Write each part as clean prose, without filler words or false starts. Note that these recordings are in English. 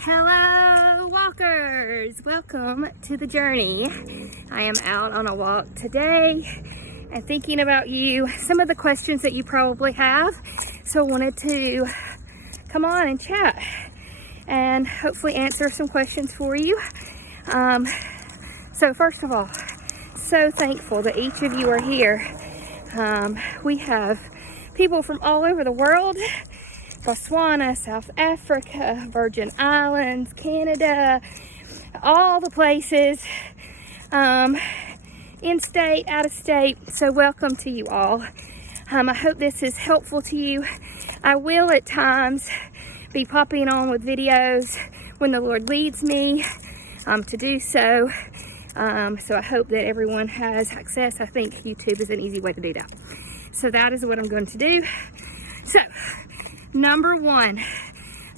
Hello, walkers! Welcome to the journey. I am out on a walk today and thinking about you, some of the questions that you probably have. So I wanted to come on and chat and hopefully answer some questions for you. So first of all, so thankful that each of you are here. We have people from all over the world. Botswana, South Africa, Virgin Islands, Canada, all the places, in state, out of state. So welcome to you all. I hope this is helpful to you. I will at times be popping on with videos when the Lord leads me to do so. So I hope that everyone has access. I think YouTube is an easy way to do that. So that is what I'm going to do. So, number one,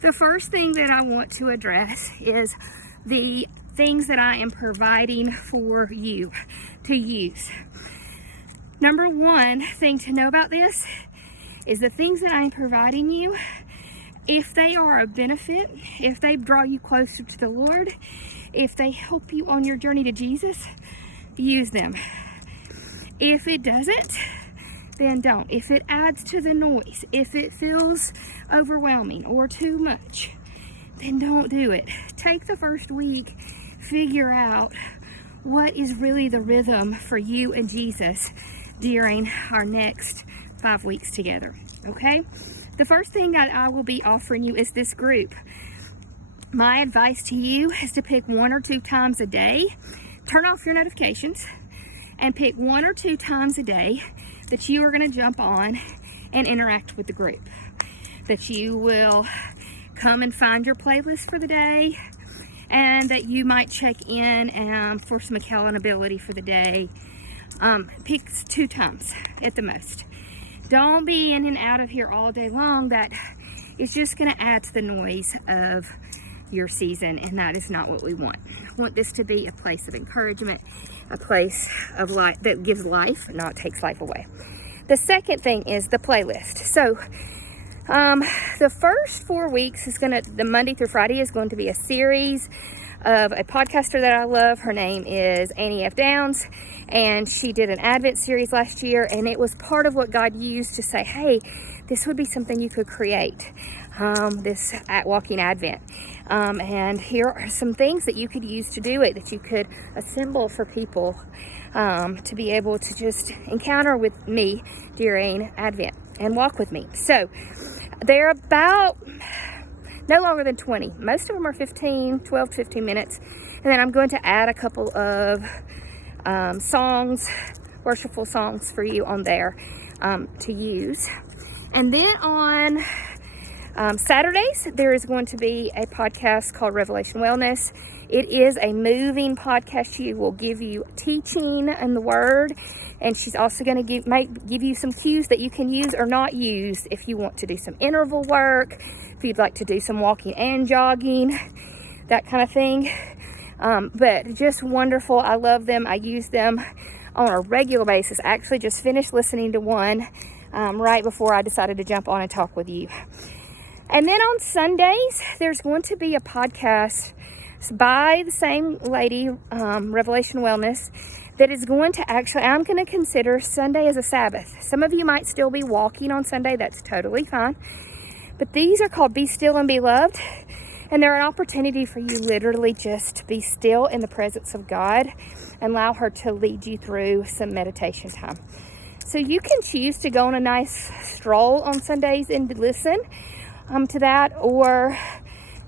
the first thing that I want to address is the things that I am providing for you to use. Number one thing to know about this is the things that I am providing you, if they are a benefit, if they draw you closer to the Lord, if they help you on your journey to Jesus, use them. If it doesn't, then don't. If it adds to the noise, if it feels overwhelming or too much, then don't do it. Take the first week, figure out what is really the rhythm for you and Jesus during our next 5 weeks together, okay? The first thing that I will be offering you is this group. My advice to you is to pick 1 or 2 times a day, turn off your notifications, and pick 1 or 2 times a day that you are going to jump on and interact with the group. That you will come and find your playlist for the day, and that you might check in for some accountability for the day. Pick 2 times at the most. Don't be in and out of here all day long. That is just going to add to the noise of your season, and that is not what we want. We want this to be a place of encouragement, a place of life that gives life, not takes life away. The second thing is the playlist. So the first 4 weeks is the Monday through Friday is going to be a series of a podcaster that I love. Her name is Annie F. Downs, and she did an Advent series last year, and it was part of what God used to say, hey, this would be something you could create, this Walking Advent. And here are some things that you could use to do it, that you could assemble for people to be able to just encounter with me during Advent and walk with me. So they're about no longer than 20. Most of them are 12 to 15 minutes. And then I'm going to add a couple of songs, worshipful songs for you on there to use. And then on Saturdays, there is going to be a podcast called Revelation Wellness. It is a moving podcast. She will give you teaching and the word, and she's also going to give you some cues that you can use or not use if you want to do some interval work, if you'd like to do some walking and jogging, that kind of thing. But just wonderful. I love them. I use them on a regular basis. I actually just finished listening to one right before I decided to jump on and talk with you. And then on Sundays, there's going to be a podcast by the same lady, Revelation Wellness, that is going to I'm going to consider Sunday as a Sabbath. Some of you might still be walking on Sunday. That's totally fine. But these are called Be Still and Be Loved. And they're an opportunity for you literally just to be still in the presence of God and allow her to lead you through some meditation time. So you can choose to go on a nice stroll on Sundays and listen to that, or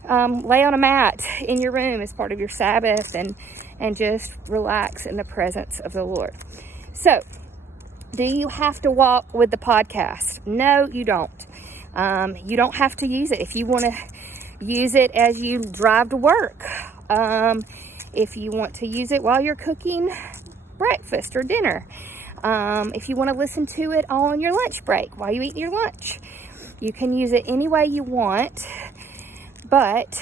lay on a mat in your room as part of your Sabbath and just relax in the presence of the Lord. So, do you have to walk with the podcast? No, you don't. You don't have to use it. If you want to use it as you drive to work, if you want to use it while you're cooking breakfast or dinner, if you want to listen to it on your lunch break while you eat your lunch, you can use it any way you want. But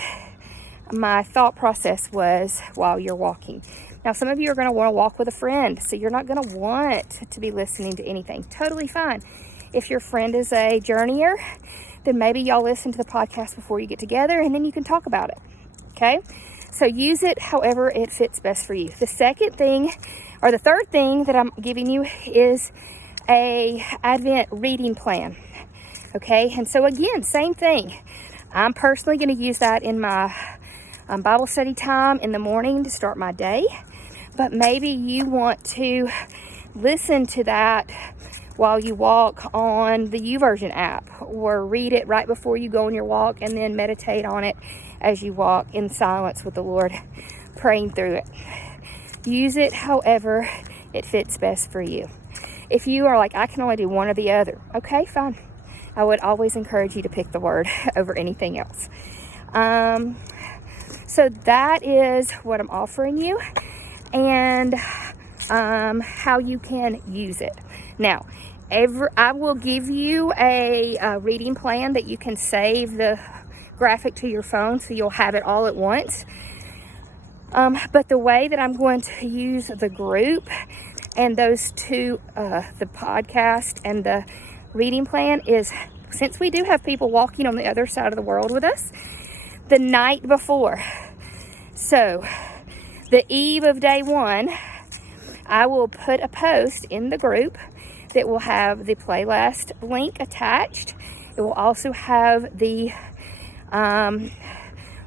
my thought process was while you're walking. Now, some of you are going to want to walk with a friend, so you're not going to want to be listening to anything. Totally fine. If your friend is a journeyer, then maybe y'all listen to the podcast before you get together, and then you can talk about it. okay? So use it however it fits best for you. The second thing, or the third thing that I'm giving you is a Advent reading plan, okay? And so again, same thing. I'm personally going to use that in my Bible study time in the morning to start my day. But maybe you want to listen to that while you walk on the YouVersion app, or read it right before you go on your walk and then meditate on it as you walk in silence with the Lord, praying through it. Use it however it fits best for you. If you are like, I can only do one or the other, okay, fine. I would always encourage you to pick the Word over anything else. So that is what I'm offering you, and how you can use it. Now, I will give you a reading plan that you can save the graphic to your phone, so you'll have it all at once. But the way that I'm going to use the group and those two, the podcast and the reading plan, is, since we do have people walking on the other side of the world with us, the night before. So the eve of day one, I will put a post in the group that will have the playlist link attached. It will also have the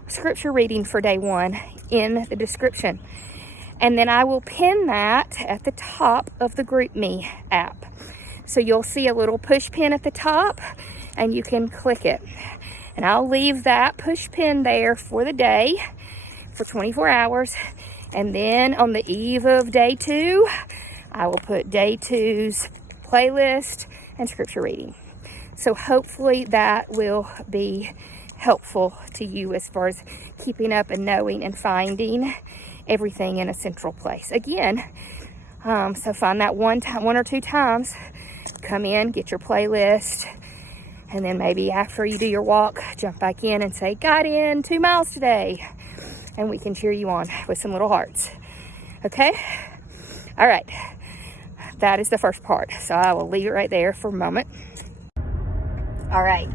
scripture reading for day one in the description. And then I will pin that at the top of the GroupMe app. So you'll see a little push pin at the top, and you can click it. And I'll leave that push pin there for the day, for 24 hours. And then on the eve of day two, I will put day two's playlist and scripture reading. So hopefully that will be helpful to you as far as keeping up and knowing and finding everything in a central place. Again, so find that one or two times, come in, get your playlist, and then maybe after you do your walk, jump back in and say, got in 2 miles today. And we can cheer you on with some little hearts. Okay? All right. That is the first part. So I will leave it right there for a moment. All right.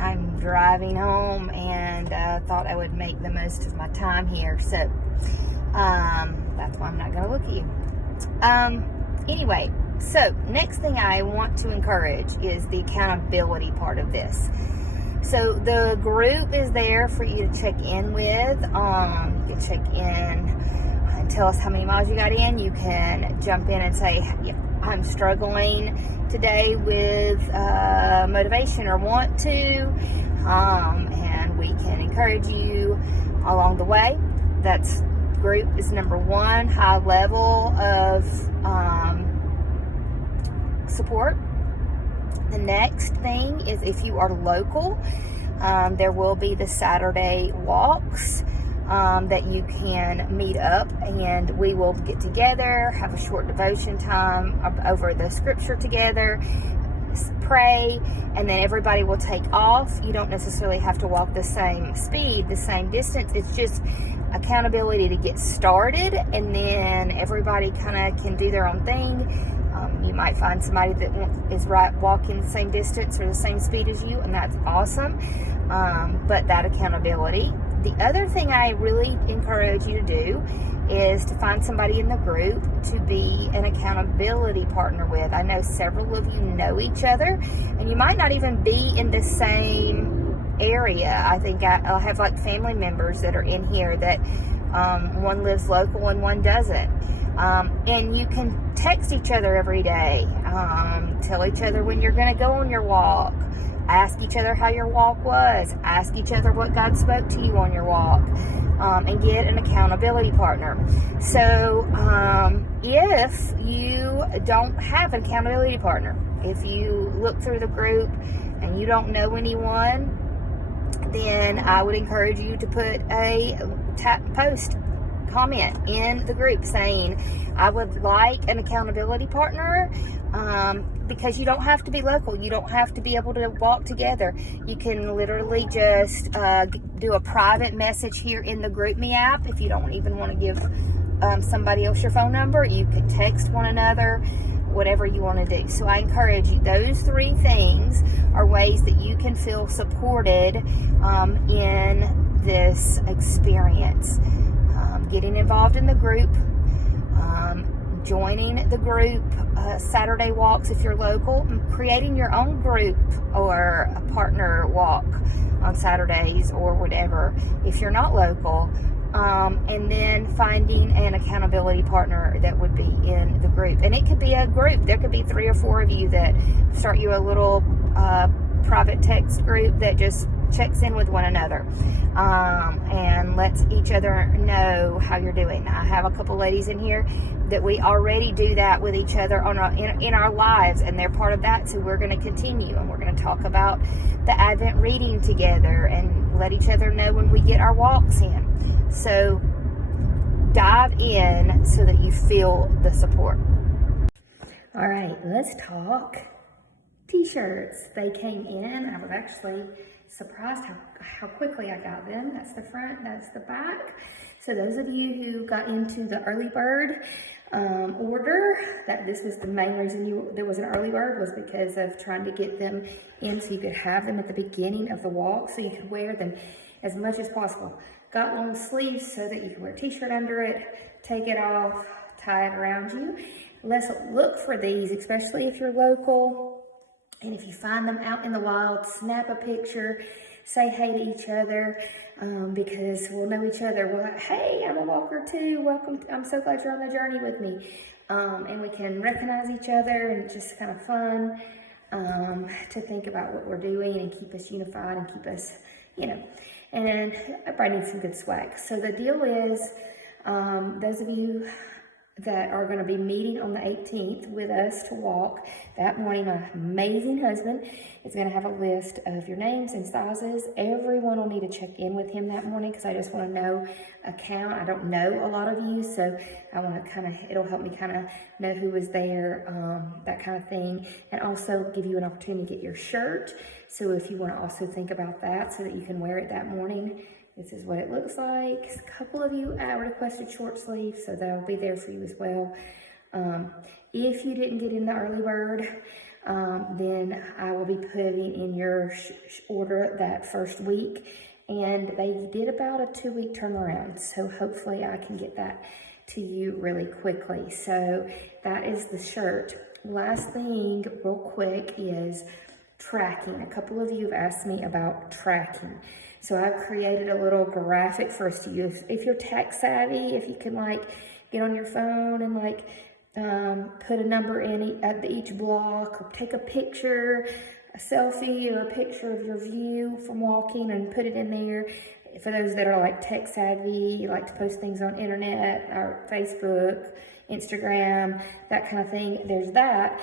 I'm driving home, and thought I would make the most of my time here. So that's why I'm not going to look at you. Anyway, so next thing I want to encourage is the accountability part of this. So the group is there for you to check in with. You can check in and tell us how many miles you got in. You can jump in and say, yeah, I'm struggling today with motivation, or want to. And we can encourage you along the way. That's group is number one, high level of support. The next thing is, if you are local, there will be the Saturday walks that you can meet up, and we will get together, have a short devotion time over the scripture together, pray, and then everybody will take off. You don't necessarily have to walk the same speed, the same distance. It's just accountability to get started, and then everybody kind of can do their own thing. You might find somebody that is walking the same distance or the same speed as you, and that's awesome. But that accountability. The other thing I really encourage you to do is to find somebody in the group to be an accountability partner with. I know several of you know each other, and you might not even be in the same area. I think I'll have like family members that are in here that one lives local and one doesn't. And you can text each other every day, tell each other when you're going to go on your walk, ask each other how your walk was, ask each other what God spoke to you on your walk, and get an accountability partner. So if you don't have an accountability partner, if you look through the group and you don't know anyone, then I would encourage you to put a comment in the group saying, I would like an accountability partner, because you don't have to be local. You don't have to be able to walk together. You can literally just do a private message here in the GroupMe app. If you don't even want to give somebody else your phone number, you could text one another, whatever you want to do. So I encourage you, those three things are ways that you can feel supported in this experience. Getting involved in the group, joining the group, Saturday walks if you're local, creating your own group or a partner walk on Saturdays or whatever if you're not local, and then finding an accountability partner that would be in the group. And it could be a group. There could be 3 or 4 of you that start you a little private text group that just checks in with one another and lets each other know how you're doing. I have a couple ladies in here that we already do that with each other in our lives, and they're part of that, so we're going to continue, and we're going to talk about the Advent reading together and let each other know when we get our walks in. So dive in so that you feel the support. All right, let's talk t-shirts. They came in. I was actually surprised how quickly I got them. That's the front, that's the back. So those of you who got into the early bird order, that this was the main reason there was an early bird, was because of trying to get them in so you could have them at the beginning of the walk so you could wear them as much as possible. Got long sleeves so that you can wear a t-shirt under it, take it off, tie it around you. Let's look for these, especially if you're local. And if you find them out in the wild, snap a picture, say hey to each other, because we'll know each other. We're like, hey, I'm a walker too. Welcome. I'm so glad you're on the journey with me. And we can recognize each other, and it's just kind of fun to think about what we're doing and keep us unified and keep us, and everybody needs some good swag. So the deal is, those of you that are going to be meeting on the 18th with us to walk that morning, my amazing husband is going to have a list of your names and sizes. Everyone will need to check in with him that morning, because I just want to know a count. I don't know a lot of you, so I want to it'll help me kind of know who was there, that kind of thing, and also give you an opportunity to get your shirt. So if you want to also think about that so that you can wear it that morning, this is what it looks like. A couple of you requested short sleeves, so that'll be there for you as well. If you didn't get in the early bird, then I will be putting in your order that first week. And they did about a 2-week turnaround, so hopefully I can get that to you really quickly. So that is the shirt. Last thing real quick is tracking. A couple of you have asked me about tracking. So I've created a little graphic for us to use. If you're tech savvy, if you can get on your phone and put a number in at each block, or take a picture, a selfie or a picture of your view from walking and put it in there. For those that are tech savvy, like to post things on internet or Facebook, Instagram, that kind of thing, there's that.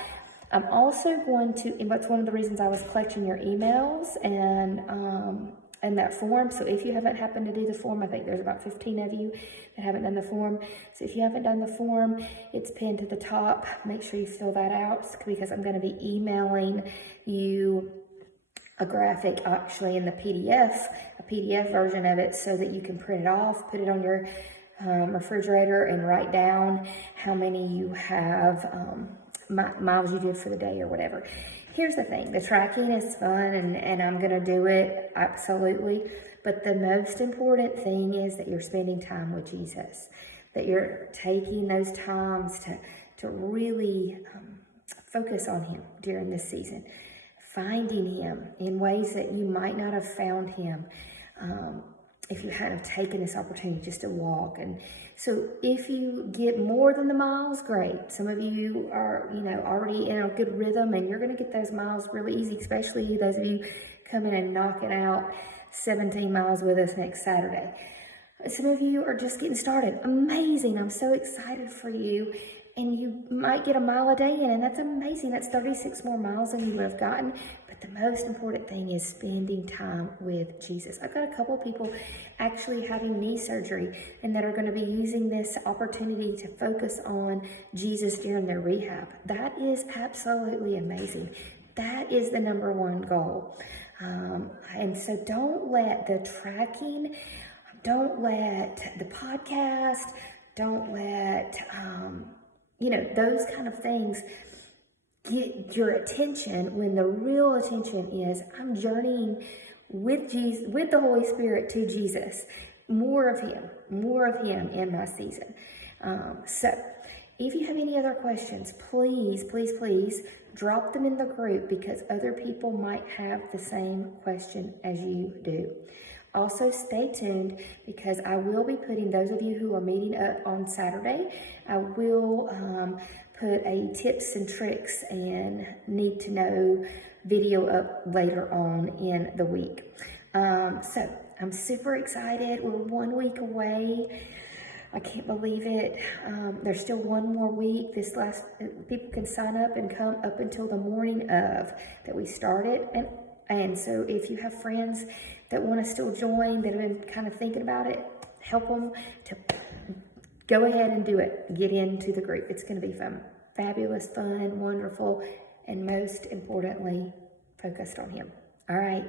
I'm also going to, and that's one of the reasons I was collecting your emails and that form. So if you haven't happened to do the form, I think there's about 15 of you that haven't done the form. So if you haven't done the form, it's pinned to the top. Make sure you fill that out, because I'm going to be emailing you a graphic actually in the PDF, a PDF version of it, so that you can print it off, put it on your refrigerator, and write down how many you have, miles you did for the day or whatever. Here's the thing, the tracking is fun, and I'm going to do it, absolutely. But the most important thing is that you're spending time with Jesus, that you're taking those times to really focus on him during this season, finding him in ways that you might not have found him if you hadn't taken this opportunity just to walk. And so if you get more than the miles, great. Some of you are, already in a good rhythm, and you're going to get those miles really easy, especially those of you coming and knocking out 17 miles with us next Saturday. Some of you are just getting started. Amazing. I'm so excited for you. And you might get a mile a day in, and that's amazing. That's 36 more miles than you would have gotten. But the most important thing is spending time with Jesus. I've got a couple of people actually having knee surgery, and that are going to be using this opportunity to focus on Jesus during their rehab. That is absolutely amazing. That is the number one goal. And so don't let the tracking, don't let the podcast, don't let, those kind of things get your attention, when the real attention is, I'm journeying with Jesus, with the Holy Spirit to Jesus. More of Him in my season. So if you have any other questions, please, please, please drop them in the group, because other people might have the same question as you do. Also, stay tuned, because I will be putting, those of you who are meeting up on Saturday, I will put a tips and tricks and need to know video up later on in the week. So I'm super excited. We're 1 week away. I can't believe it. There's still one more week. People can sign up and come up until the morning of that we started. And so if you have friends that want to still join, that have been kind of thinking about it, help them to go ahead and do it. Get into the group. It's going to be fun. Fabulous, fun, wonderful, and most importantly, focused on Him. All right.